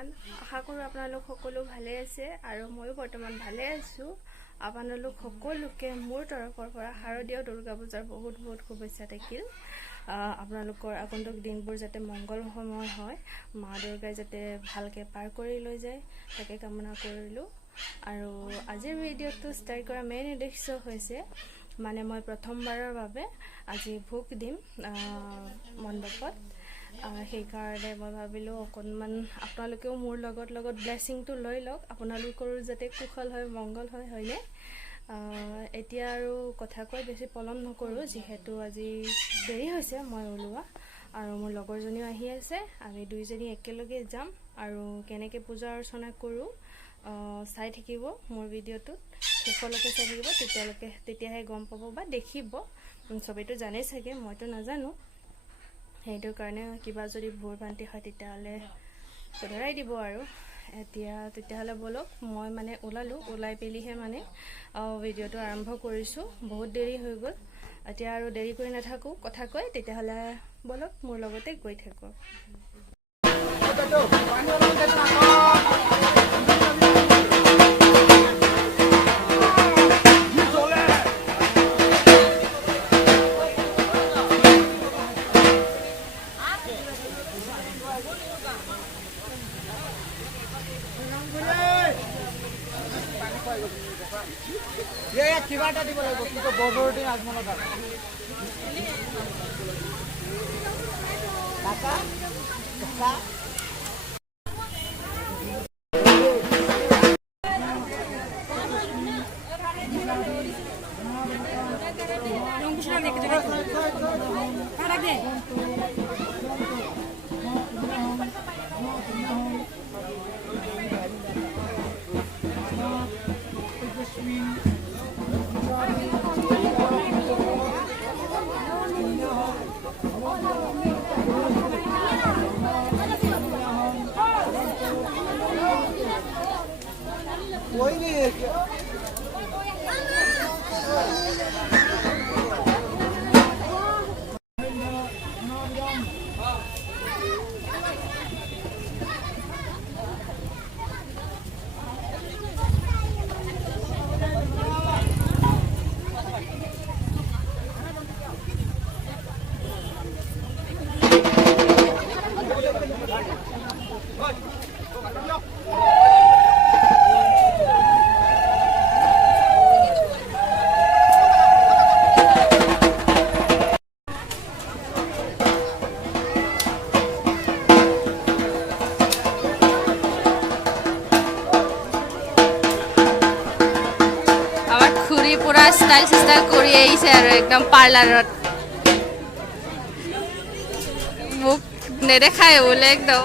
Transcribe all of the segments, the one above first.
Everyone আশা কৰোঁ আপোনালোক সকলো ভালে আছে আৰু ময়ো বৰ্তমান ভালে আছোঁ আপোনালোক সকলোকে মোৰ তৰফৰ পৰা শাৰদীয় দুৰ্গা পূজাৰ বহুত বহুত শুভেচ্ছা থাকিল আপোনালোকৰ আগন্তুক দিনবোৰ যাতে মংগলময় হয় মা দুৰ্গাই যাতে ভালকৈ পাৰ কৰি লৈ যায় তাকে কামনা কৰিলোঁ আৰু আজিৰ ভিডিঅ'টো ষ্টাৰ্ট কৰা মেইন উদ্দেশ্য হৈছে মানে মই প্ৰথমবাৰৰ বাবে আজি ভোগ দিম মণ্ডপত সেইকাৰণে মই ভাবিলোঁ অকণমান আপোনালোকেও মোৰ লগত ব্লেছিংটো লৈ লওক আপোনালোকৰো যাতে কুশল হয় মংগল হয় হয়নে এতিয়া আৰু কথা কৈ বেছি পলম নকৰোঁ যিহেতু আজি দেৰি হৈছে মই ওলোৱা আৰু মোৰ লগৰজনীও আহি আছে আমি দুইজনী একেলগে যাম আৰু কেনেকৈ পূজা অৰ্চনা কৰোঁ চাই থাকিব মোৰ ভিডিঅ'টোত শেষলৈকে চাই থাকিব তেতিয়াহে গম পাব বা দেখিব চবেইতো জানেই চাগে মইতো নাজানো সেইটো কাৰণে কিবা যদি ভুল ভ্ৰান্তি হয় তেতিয়াহ'লে শুধৰাই দিব আৰু তেতিয়াহ'লে বলক মই মানে ওলাই পেলিহে মানে ভিডিঅ'টো আৰম্ভ কৰিছোঁ বহুত দেৰি হৈ গ'ল এতিয়া আৰু দেৰি কৰি নাথাকোঁ কথা কৈ তেতিয়াহ'লে বলক মোৰ লগতে গৈ থাকোঁ কিবা এটা দিব লাগিব কিন্তু বৰ্ডৰ দিন আগমনৰ কাৰণে কাকা কাকা कोई नहीं है क्या পুৰা স্টাইল কৰি আহিছে আৰু একদম পাৰ্লাৰত মোক নেদেখায় বোলে একদম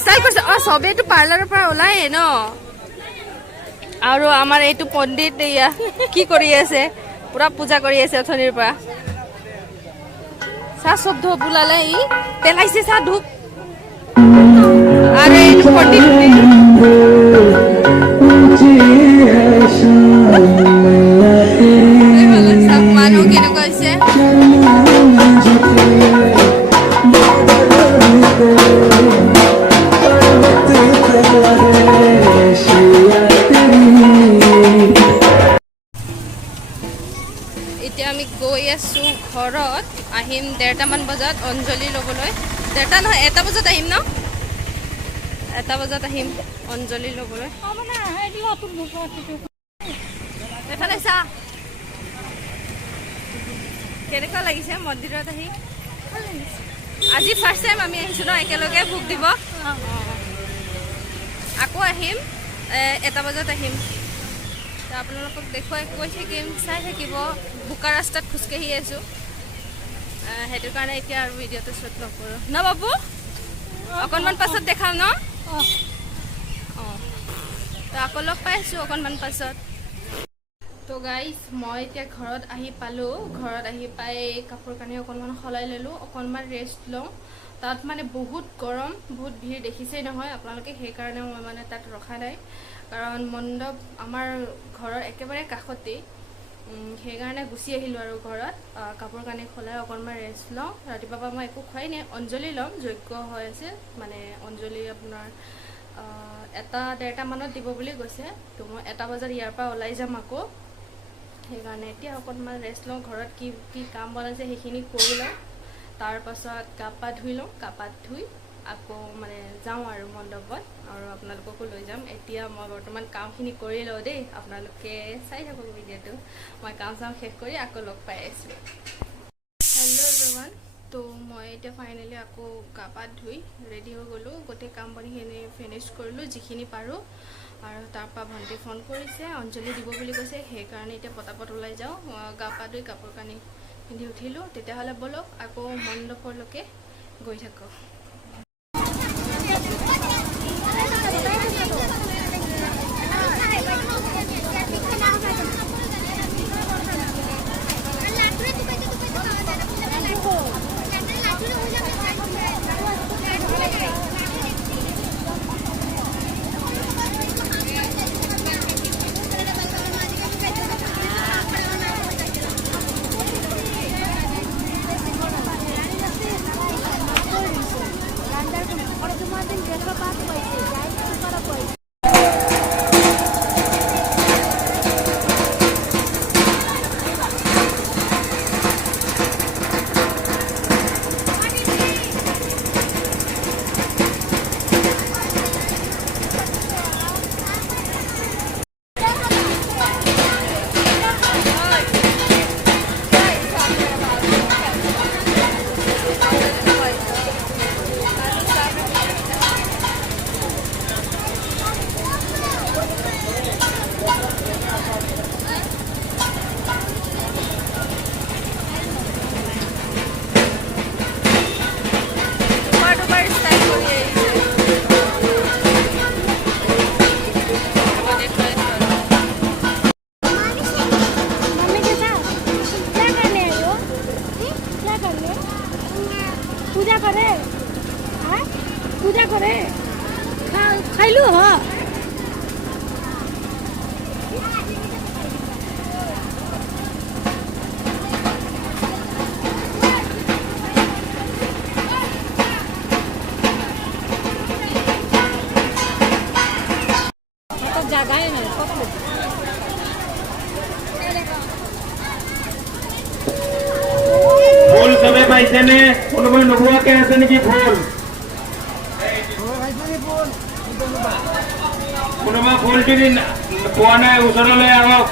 ষ্টাইল কৰিছে চবেইতো পাৰ্লাৰৰ পৰা ওলায়ে ন আৰু আমাৰ এইটো পণ্ডিত এয়া কি কৰি আছে পুৰা পূজা কৰি আছে অথনিৰ পৰা চাহ চব ধূপ ওলালে ই পেলাইছে চাহ ধূপ अरे মানুহ কেনেকুৱা হৈছে এতিয়া আমি গৈ আছো ঘৰত আহিম 1:30মান বজাত অঞ্জলি ল'বলৈ 1:30 নহয় 1টা বজাত আহিম ন 1টা বজাত আহিম অঞ্জলি ল'বলৈ এফালে চা কেনেকুৱা লাগিছে মন্দিৰত আহি আজি ফাৰ্ষ্ট টাইম আমি আহিছোঁ ন একেলগে ভোগ দিব আকৌ আহিম 1টা বজাত আহিম আপোনালোকক দেখুৱাই কৈ থাকিম চাই থাকিব বোকা ৰাস্তাত খোজকাঢ়ি আছোঁ সেইটো কাৰণে এতিয়া আৰু ভিডিঅ'টো শ্বুট নকৰোঁ ন বাবু অকণমান পাছত দেখাম ন তো আকৌ লগ পাই আছোঁ অকণমান পাছত তো গাইজ মই এতিয়া ঘৰত আহি পালোঁ ঘৰত আহি পাই কাপোৰ কানি অকণমান সলাই ল'লোঁ অকণমান ৰেষ্ট লওঁ তাত মানে বহুত গৰম বহুত ভিৰ দেখিছেই নহয় আপোনালোকে সেইকাৰণে মই মানে তাত ৰখা নাই কাৰণ মণ্ডপ আমাৰ ঘৰৰ একেবাৰে কাষতেই সেইকাৰণে গুচি আহিলোঁ আৰু ঘৰত কাপোৰ কানি খোলাই অকণমান ৰেষ্ট লওঁ। ৰাতিপুৱাৰ পৰা মই একো খোৱাই নাই, অঞ্জলি ল'ম, যজ্ঞ হৈ আছে মানে অঞ্জলি আপোনাৰ 1-1:30 মানত দিব বুলি কৈছে। তো মই 1 বজাত ইয়াৰ পৰা ওলাই যাম আকৌ। সেইকাৰণে এতিয়া অকণমান ৰেষ্ট লওঁ, ঘৰত কি কি কাম বনাইছে সেইখিনি কৰি লওঁ, তাৰপাছত গা পা ধুই লওঁ, গা পা ধুই আকৌ মানে যাওঁ আৰু মণ্ডপত আৰু আপোনালোককো লৈ যাম। এতিয়া মই বৰ্তমান কামখিনি কৰি লওঁ দেই, আপোনালোকে চাই থাকক ভিডিঅ'টো। মই কাম চাম শেষ কৰি আকৌ লগ পাই আছোঁ। হেল্ল' এভৰিৱান, তো মই এতিয়া ফাইনেলি আকৌ গা পা ধুই ৰেডি হৈ গ'লোঁ, গোটেই কাম বনিখিনি ফিনিছ কৰিলোঁ যিখিনি পাৰোঁ। আৰু তাৰপৰা ভণ্টি ফোন কৰিছে, অঞ্জলি দিব বুলি কৈছে, সেইকাৰণে এতিয়া পটাপট ওলাই যাওঁ। গা পা ধুই কাপোৰ কানি পিন্ধি উঠিলোঁ। তেতিয়াহ'লে ব'লক আকৌ মণ্ডপলৈকে গৈ থাকোঁ। पूजा करे पूजा करे खाइलू हो तो जगह है फूल सबे पाइसे ने कोनोबा नबुआ के আছে নেকি ফুল কোনোবা ফুল যদি পোৱা নাই ওচৰলৈ আহক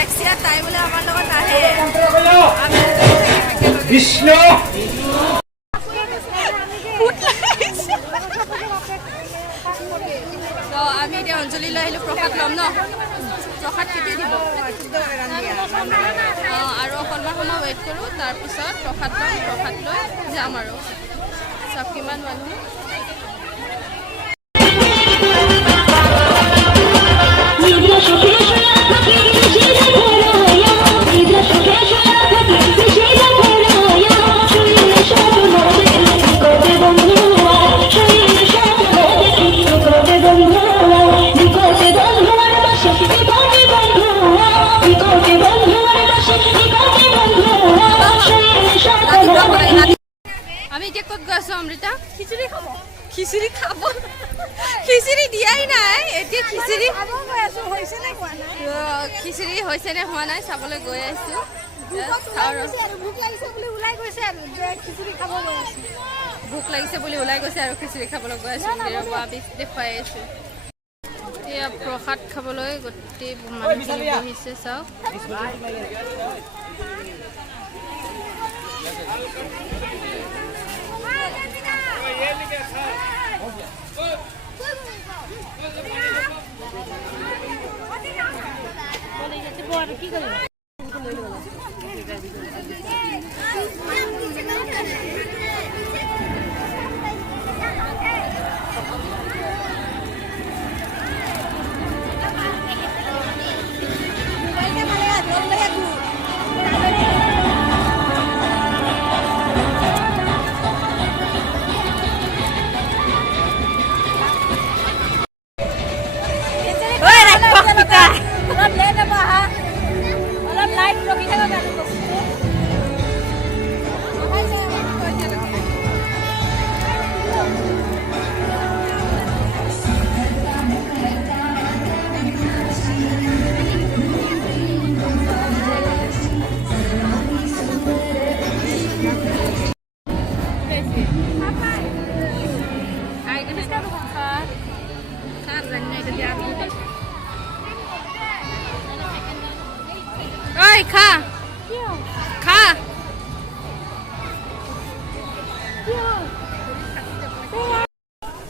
नेक्स्ट ईयर टाइम बोले हमारे लोग नाहे विष्णु तो আমি এতিয়া অঞ্জলি লৈ আহিলোঁ প্ৰসাদ ল'ম ন প্ৰসাদ কেতিয়া দিব আৰু অকণমান সময় ৱেইট কৰোঁ তাৰপিছত প্ৰসাদ ল'ম প্ৰসাদ লৈ যাম আৰু চব কিমান মানুহ আমি এতিয়া ক'ত গৈ আছো অমৃতা খিচিৰি খাব খিচিৰি দিয়াই নাই এতিয়া খিচিৰি খিচিৰি হৈছে নে হোৱা নাই চাবলৈ গৈ আছো ভোক লাগিছে বুলি ওলাই গৈছে আৰু খিচিৰি খাবলৈ গৈ আছো দেখুৱাই আছো এতিয়া প্ৰসাদ খাবলৈ গোটেই মানুহখিনি বহিছে চাওক কি কৰিম খা খা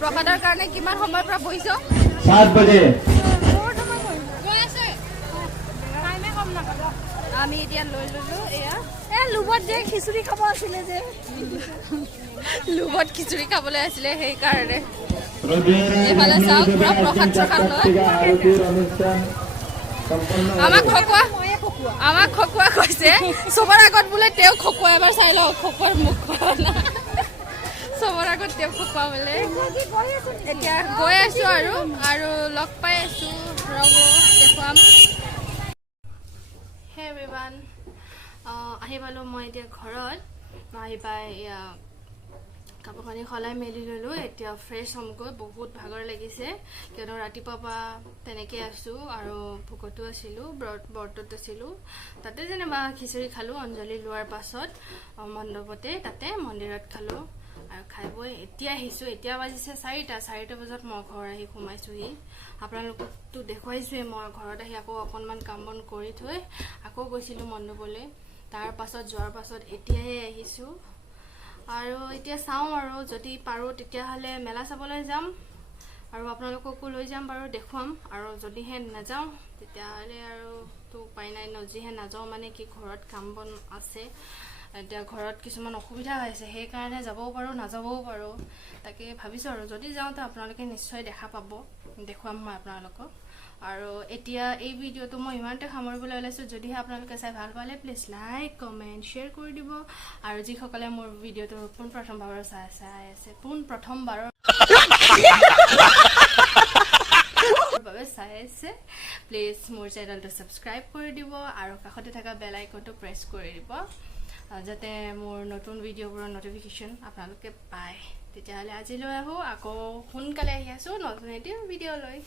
প্ৰসাদৰ কাৰণে কিমান সময়ৰ পৰা বহিছ 7 बजे আমি এতিয়া লৈ ললো এয়া লোভত যে খিচুৰি খাব আছিলে যে লোভত খিচুৰি খাবলৈ আছিলে সেইকাৰণে এইফালে চাওক পুৰা প্ৰসাদ চসাদ লৈ আমাক খকুৱা কৈছে চবৰ আগত বোলে তেওঁ খকুৱা এবাৰ চাই লওঁ খকুৱাৰ মুখ চবৰ আগত তেওঁ খকুৱা বোলে এতিয়া গৈ আছো আৰু লগ পাই আছো ৰ'ব দেখুৱাম হে এভৰিৱান আহি পালোঁ মই এতিয়া ঘৰত আহি পাই কাপোৰ কানি সলাই মেলি ল'লোঁ এতিয়া ফ্ৰেছ হ'মগৈ বহুত ভাগৰ লাগিছে কিয়নো ৰাতিপুৱাৰ পৰা তেনেকৈ আছোঁ আৰু ভোকতো আছিলোঁ ব্ৰতত আছিলোঁ তাতে যেনিবা খিচিৰি খালোঁ অঞ্জলি লোৱাৰ পাছত মণ্ডপতে তাতে মন্দিৰত খালোঁ আৰু খাই বৈ এতিয়া আহিছোঁ এতিয়া বাজিছে 4টা বজাত মই ঘৰ আহি সোমাইছোঁহি আপোনালোককতো দেখুৱাইছোঁৱে মই ঘৰত আহি আকৌ অকণমান কাম বন কৰি থৈ আকৌ গৈছিলোঁ মণ্ডপলৈ তাৰ পাছত যোৱাৰ পাছত এতিয়াহে আহিছোঁ আৰু এতিয়া চাওঁ আৰু যদি পাৰোঁ তেতিয়াহ'লে মেলা চাবলৈ যাম আৰু আপোনালোককো লৈ যাম বাৰু দেখুৱাম আৰু যদিহে নাযাওঁ তেতিয়াহ'লে আৰু তো উপায় নাই যিহে নাযাওঁ মানে কি ঘৰত কাম বন আছে এতিয়া ঘৰত কিছুমান অসুবিধা হৈছে সেইকাৰণে যাবও পাৰোঁ নাযাবও পাৰোঁ তাকে ভাবিছোঁ আৰু যদি যাওঁ তো আপোনালোকে নিশ্চয় দেখা পাব দেখুৱাম মই আপোনালোকক আৰু এতিয়া এই ভিডিঅ'টো মই ইমানতে সামৰিবলৈ ওলাইছোঁ যদিহে আপোনালোকে চাই ভাল পালে প্লিজ লাইক কমেণ্ট শ্বেয়াৰ কৰি দিব আৰু যিসকলে মোৰ ভিডিঅ'টো পোনপ্ৰথমবাৰৰ চাই আছে পোনপ্ৰথমবাৰৰ বাবে চাই আছে প্লিজ মোৰ চেনেলটো ছাবস্ক্ৰাইব কৰি দিব আৰু কাষতে থকা বেল আইকনটো প্ৰেছ কৰি দিব যাতে মোৰ নতুন ভিডিঅ'বোৰৰ নটিফিকেশ্যন আপোনালোকে পায় তেতিয়াহ'লে আজিলৈ আহোঁ আকৌ সোনকালে আহি আছোঁ নতুন এটি ভিডিঅ' লৈ